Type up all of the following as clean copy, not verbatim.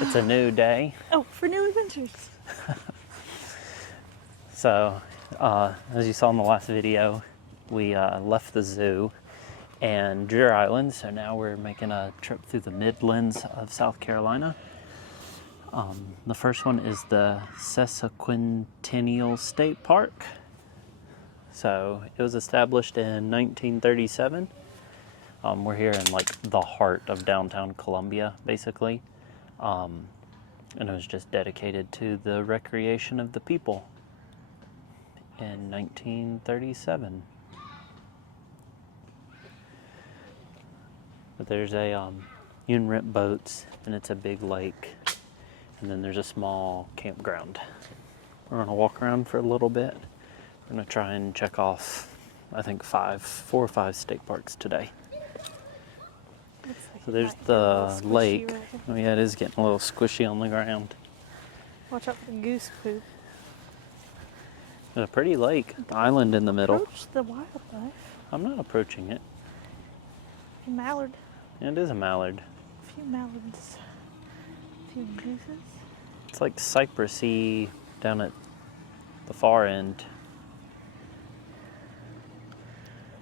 It's a new day. Oh, for new adventures. So, as you saw in the last video, we left the zoo and Deer Island, so now we're making a trip through the Midlands of South Carolina. The first one is the Sesquicentennial State Park. So, it was established in 1937. We're here in like the heart of downtown Columbia, basically. And it was just dedicated to the recreation of the people in 1937. But there's a, you can rent boats, and it's a big lake, and then there's a small campground. We're gonna walk around for a little bit. We're gonna try and check off, I think 4 or 5 state parks today. So there's the lake. Oh yeah, it is getting a little squishy on the ground. Watch out for the goose poop. It's a pretty lake, the island in the middle. Approach the wildlife. I'm not approaching it. A mallard. Yeah, it is a mallard. A few mallards. A few gooses. It's like cypressy down at the far end.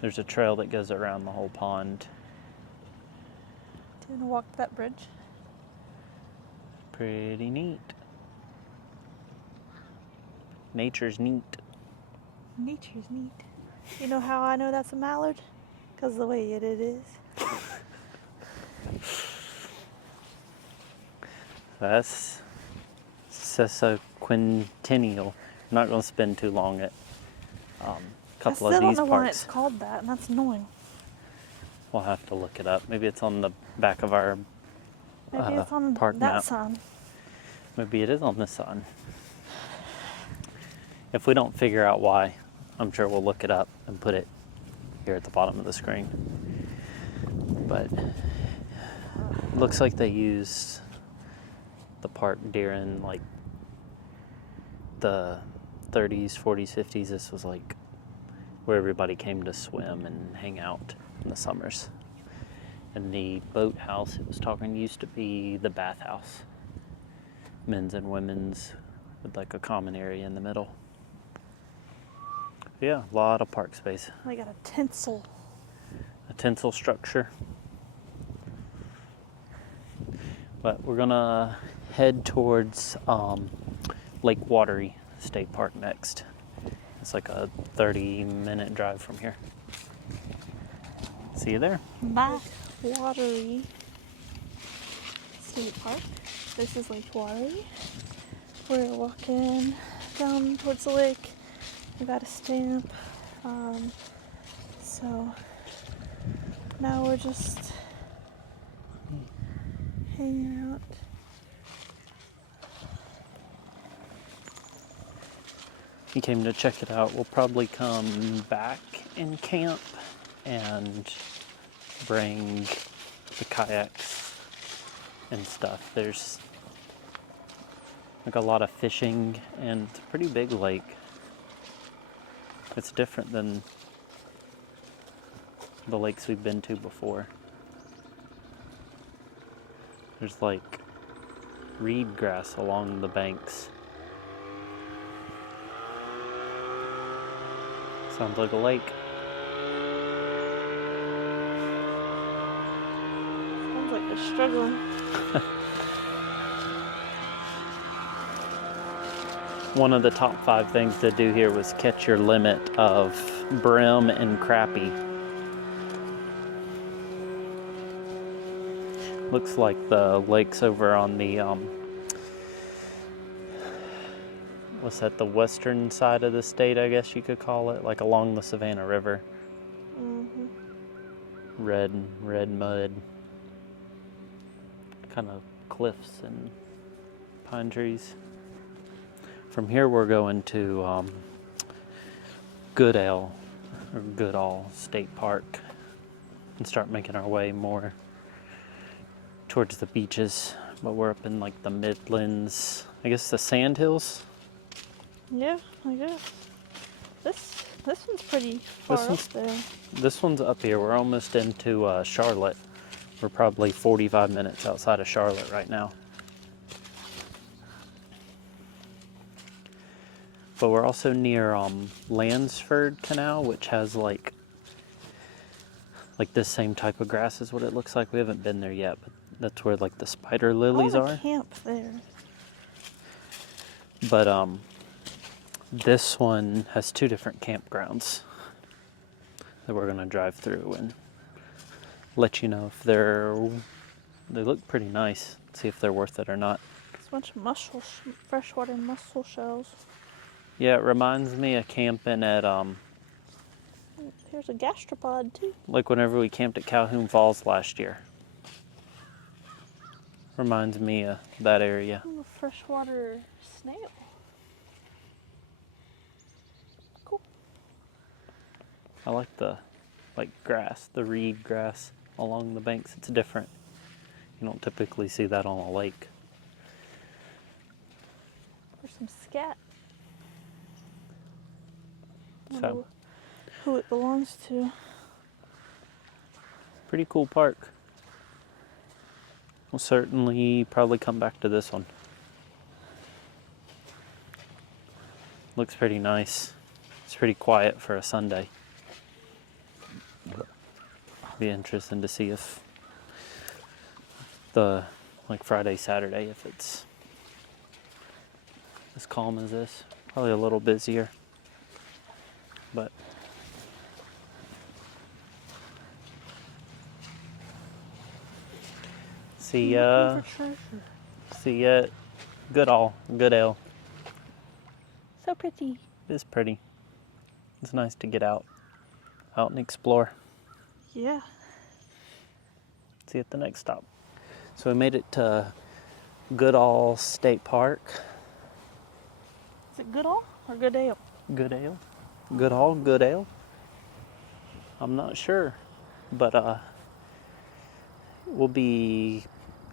There's a trail that goes around the whole pond. Do you want to walk that bridge? Pretty neat. Nature's neat. Nature's neat. You know how I know that's a mallard? Because of the way it is. That's Sesquicentennial. I'm not going to spend too long at a couple of these I still don't know why parks. it's called that, and that's annoying. We'll have to look it up. Maybe it's on the back of our Maybe it's on park that map. sign. Maybe it is on this sign. If we don't figure out why, I'm sure we'll look it up and put it here at the bottom of the screen. But it looks like they use the park during like the 30s, 40s, 50s. This was like where everybody came to swim and hang out in the summers. And the boathouse it was talking used to be the bathhouse. Men's and women's with like a common area in the middle. Yeah, a lot of park space. I got a tinsel. A tinsel structure. But we're gonna head towards Lake Wateree State Park next. It's like a 30-minute drive from here. See you there. Bye. Wateree State Park. This is Lake Wateree. We're walking down towards the lake. We got a stamp. So now we're just hanging out. You came to check it out. We'll probably come back and camp and bring the kayaks and stuff. There's like a lot of fishing and it's a pretty big lake. It's different than the lakes we've been to before. There's like reed grass along the banks. Sounds like a lake. Sounds like they're struggling. One of the top 5 things to do here was catch your limit of brim and crappie. Looks like the lake's over on the, what's that, the western side of the state, I guess you could call it, like along the Savannah River. Mm-hmm. Red mud. Kind of cliffs and pine trees. From here we're going to Goodale State Park and start making our way more towards the beaches. But we're up in like the Midlands, I guess the Sand Hills. Yeah, I guess. This one's pretty far up there. This one's up here. We're almost into Charlotte. We're probably 45 minutes outside of Charlotte right now. But we're also near Lansford Canal, which has like this same type of grass is what it looks like. We haven't been there yet, but that's where like the spider lilies I wanna are. camp there. But this one has 2 different campgrounds that we're gonna drive through and let you know if they look pretty nice. See if they're worth it or not. There's a bunch of freshwater mussel shells. Yeah, it reminds me of camping at Here's a gastropod too. like whenever we camped at Calhoun Falls last year. Reminds me of that area. Oh, a freshwater snail. Cool. I like the grass, the reed grass along the banks. It's different. You don't typically see that on a lake. There's some scat. So, Who it belongs to. pretty cool park. We'll certainly probably come back to this one. Looks pretty nice. It's pretty quiet for a Sunday. Be interesting to see if the Friday, Saturday, if it's as calm as this. Probably a little busier, but see ya at Goodale. So pretty. It's pretty. It's nice to get out and explore. Yeah. See you at the next stop. So we made it to Goodale State Park. Is it Goodall or Goodale? Goodale. I'm not sure, but we'll be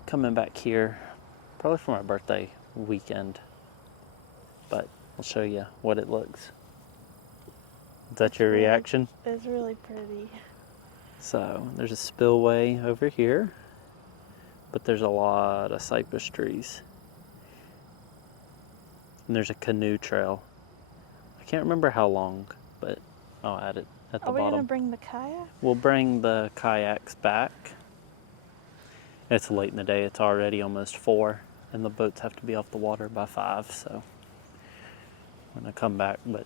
coming back here probably for my birthday weekend. But I'll show you what it looks. Is that your reaction? It's really pretty. So there's a spillway over here, but there's a lot of cypress trees. And there's a canoe trail. I can't remember how long, but I'll add it at the Are we bottom. gonna bring the kayak? We'll bring the kayaks back. It's late in the day. It's already almost 4, and the boats have to be off the water by 5, so I'm gonna come back, but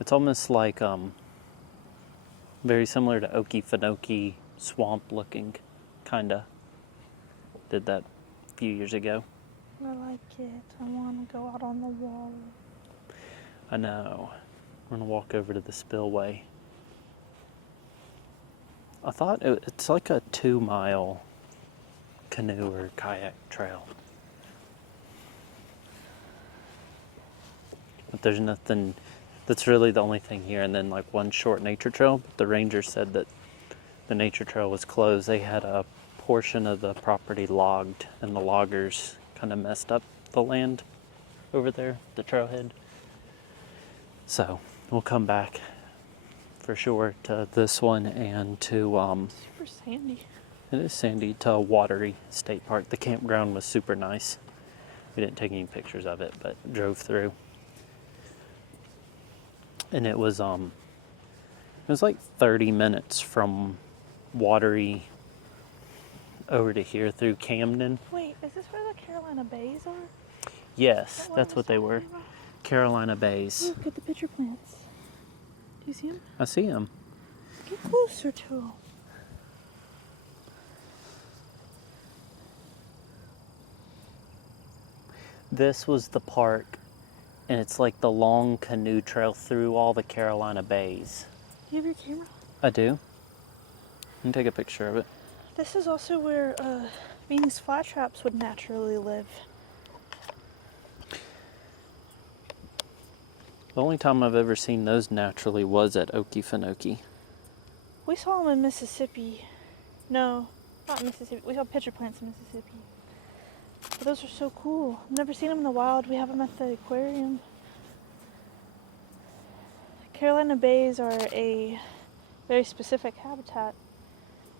it's almost like very similar to Okefenokee swamp looking, kinda. Did that a few years ago. I like it. I want to go out on the wall. I know. We're gonna walk over to the spillway. I thought it's like a 2-mile canoe or kayak trail. But there's nothing, that's really the only thing here, and then like one short nature trail. But the ranger said that the nature trail was closed. They had a portion of the property logged, and the loggers kind of messed up the land over there, the trailhead. So we'll come back for sure to this one and to Super sandy. it is sandy, to Wateree State Park. The campground was super nice. We didn't take any pictures of it, but drove through. And it was like 30 minutes from Wateree over to here through Camden. Wait, is this where the Carolina Bays are? Yes, that's what they were. Carolina Bays. Look at the pitcher plants. Do you see them? I see them. Get closer to them. This was the park, and it's like the long canoe trail through all the Carolina Bays. Do you have your camera? I do. You can take a picture of it. This is also where Venus flytraps would naturally live. The only time I've ever seen those naturally was at Okefenokee. We saw them in Mississippi. No, not Mississippi. We saw pitcher plants in Mississippi. But those are so cool. I've never seen them in the wild. We have them at the aquarium. Carolina Bays are a very specific habitat,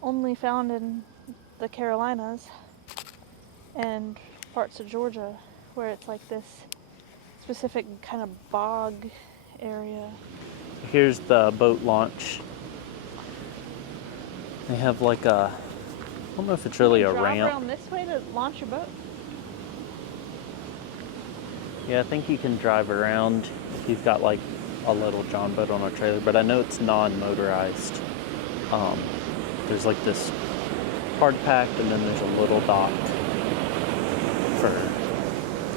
only found in the Carolinas. and parts of Georgia where it's like this specific kind of bog area. Here's the boat launch. They have like a, I don't know if it's really a Can you drive ramp. around this way to launch your boat? Yeah, I think you can drive around if you've got like a little John boat on a trailer, but I know it's non-motorized. There's like this hard packed, and then there's a little dock for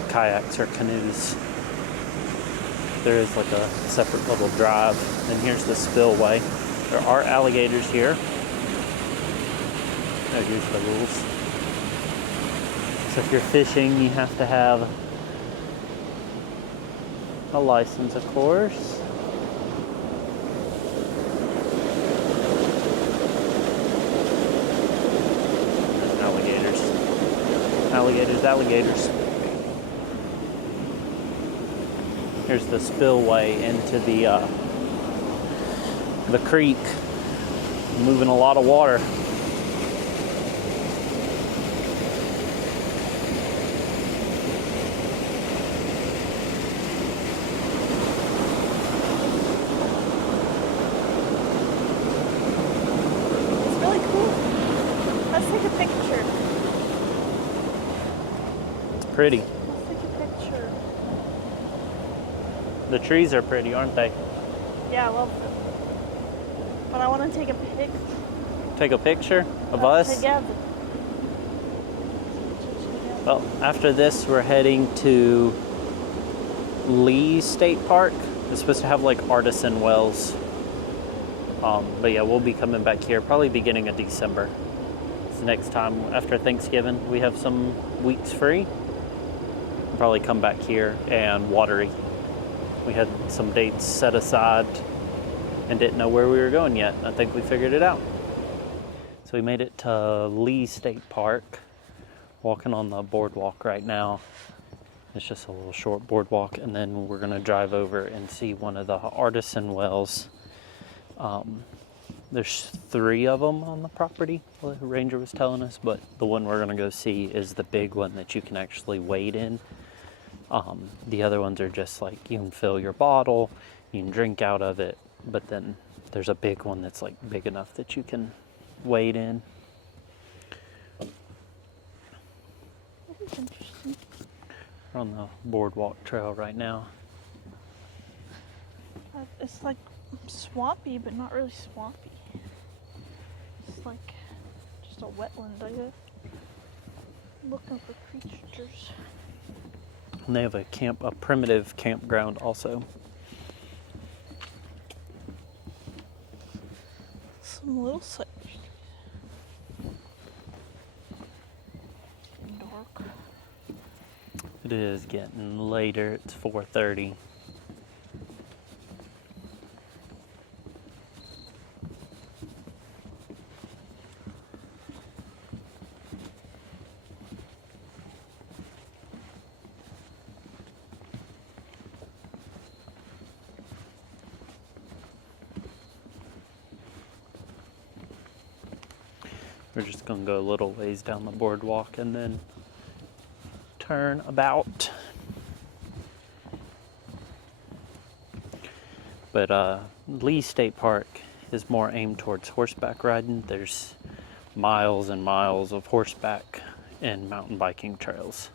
kayaks or canoes. There is like a separate little drive, and here's the spillway. There are alligators here. Oh, here's the rules. So if you're fishing, you have to have a license, of course. Alligators. Alligators, alligators. Here's the spillway into the creek. Moving a lot of water. It's really cool. Let's take a picture. It's pretty. Let's take a picture. The trees are pretty, aren't they? Yeah, I love them. But I want to take a pic. Take a picture of us. Together. Well, after this, we're heading to Wateree State Park. It's supposed to have like artisan wells. But yeah, we'll be coming back here probably beginning of December. It's the next time after Thanksgiving. We have some weeks free. We'll probably come back here and Wateree. We had some dates set aside and didn't know where we were going yet. I think we figured it out. So we made it to Wateree State Park. Walking on the boardwalk right now. It's just a little short boardwalk, and then we're gonna drive over and see one of the artisan wells. There's 3 of them on the property, the ranger was telling us, but the one we're gonna go see is the big one that you can actually wade in. The other ones are just like you can fill your bottle, you can drink out of it, but then there's a big one that's like big enough that you can wade in. That's interesting. We're on the boardwalk trail right now. It's like swampy, but not really swampy. It's like just a wetland, I guess. Looking for creatures. And they have a primitive campground also. Some little side streets. Dark. It is getting later. It's 4:30. We're just going to go a little ways down the boardwalk and then turn about. But Wateree State Park is more aimed towards horseback riding. There's miles and miles of horseback and mountain biking trails.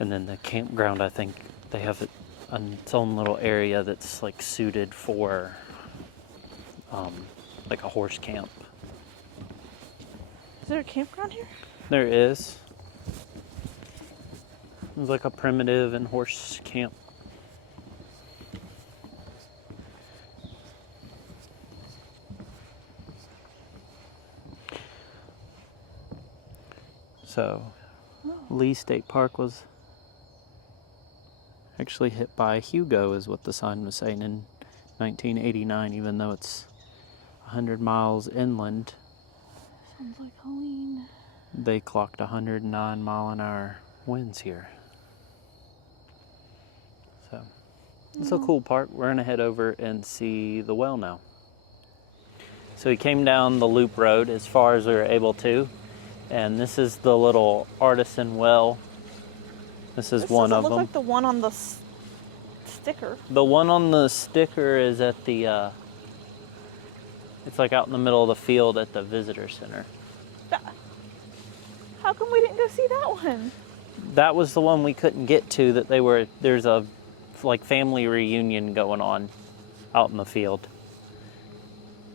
And then the campground, I think they have its own little area that's like suited for like a horse camp. Is there a campground here? There is. It's like a primitive and horse camp. So, Wateree State Park was actually hit by Hugo, is what the sign was saying, in 1989, even though it's 100 miles inland. Sounds like Halloween. They clocked 109 mile an hour winds here. So, it's a cool park. We're gonna head over and see the well now. So we came down the loop road as far as we were able to, And this is the little artisan well. This is one of them. This doesn't look like the one on the sticker. The one on the sticker is at the, it's like out in the middle of the field at the visitor center. How come we didn't go see that one? That was the one we couldn't get to, that there's a like family reunion going on out in the field.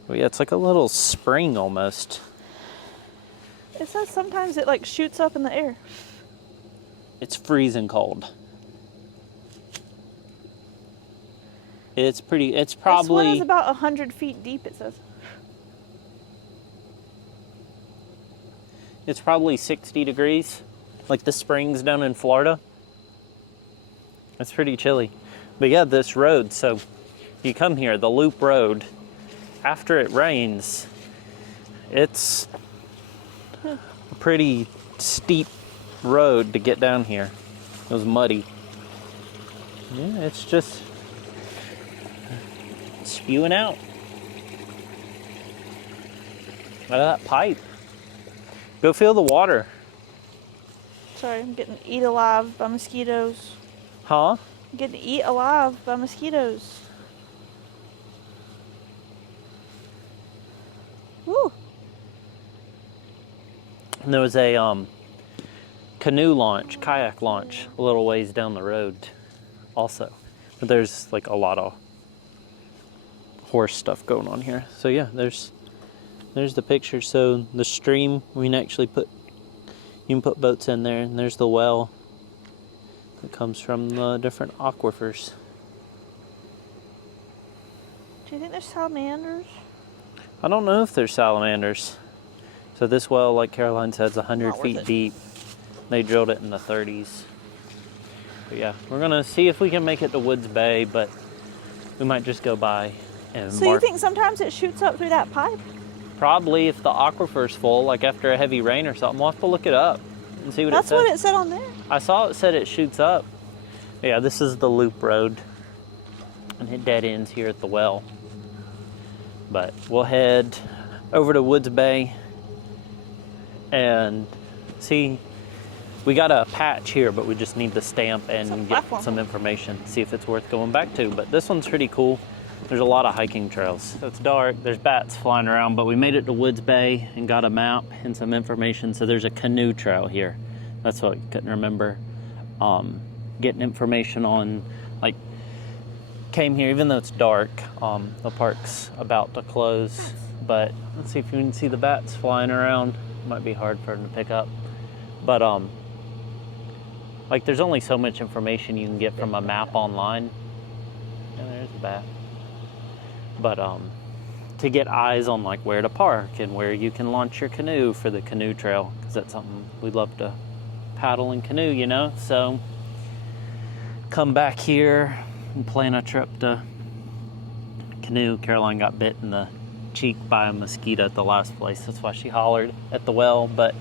But yeah, it's like a little spring almost. It says sometimes it like shoots up in the air. It's freezing cold. It's probably... This one is about 100 feet deep, it says. It's probably 60 degrees, like the springs down in Florida. It's pretty chilly. But yeah, this road, so you come here, the loop road, after it rains, it's a pretty steep road to get down here. It was muddy. Yeah, it's just spewing out of that pipe. Go feel the water. Sorry, I'm getting eaten alive by mosquitoes. Huh? I'm getting eaten alive by mosquitoes. Woo! And there was a canoe launch, kayak launch, a little ways down the road also. But there's like a lot of horse stuff going on here. So yeah, there's the picture. you the stream, we can actually you can put boats in there, and there's the well that comes from the different aquifers. Do you think there's salamanders? I don't know if there's salamanders. So this well, like Caroline said, is 100 Not worth feet it. deep. They drilled it in the 30s. But yeah, we're gonna see if we can make it to Woods Bay, but we might just go by and So you think sometimes it shoots up through that pipe? Probably if the aquifer's full, like after a heavy rain or something. We'll have to look it up and see what it says. That's what it said on there. I saw it said it shoots up. Yeah, this is the loop road, and it dead ends here at the well. But we'll head over to Woods Bay and see. We got a patch here, but we just need to stamp and get some information, see if it's worth going back to. But this one's pretty cool. There's a lot of hiking trails. So it's dark, there's bats flying around, but we made it to Woods Bay and got a map and some information. So there's a canoe trail here. That's what I couldn't remember. Getting information on, like, came here, even though it's dark, the park's about to close. But let's see if you can see the bats flying around. Might be hard for them to pick up. But like, there's only so much information you can get from a map online. Yeah, there's a bat. But to get eyes on like where to park and where you can launch your canoe for the canoe trail, because that's something we'd love to paddle and canoe, you know. So come back here and plan a trip to canoe. Caroline got bit in the cheek by a mosquito at the last place. That's why she hollered at the well. But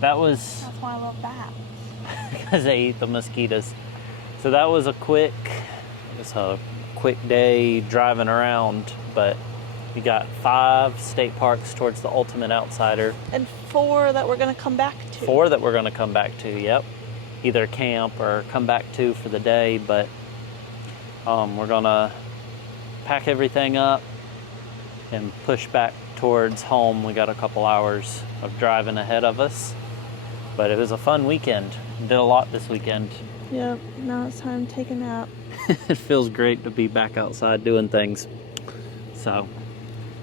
that was... That's why I love bats. because they eat the mosquitoes. So that was a quick day driving around, but we got 5 state parks towards the ultimate outsider. And 4 that we're going to come back to. 4 that we're going to come back to, yep. Either camp or come back to for the day, but we're going to pack everything up and push back towards home. We got a couple hours of driving ahead of us, but it was a fun weekend. Did a lot this weekend. Yep, now it's time to take a nap. It feels great to be back outside doing things. So,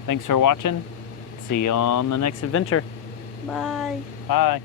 thanks for watching. See you on the next adventure. Bye. Bye.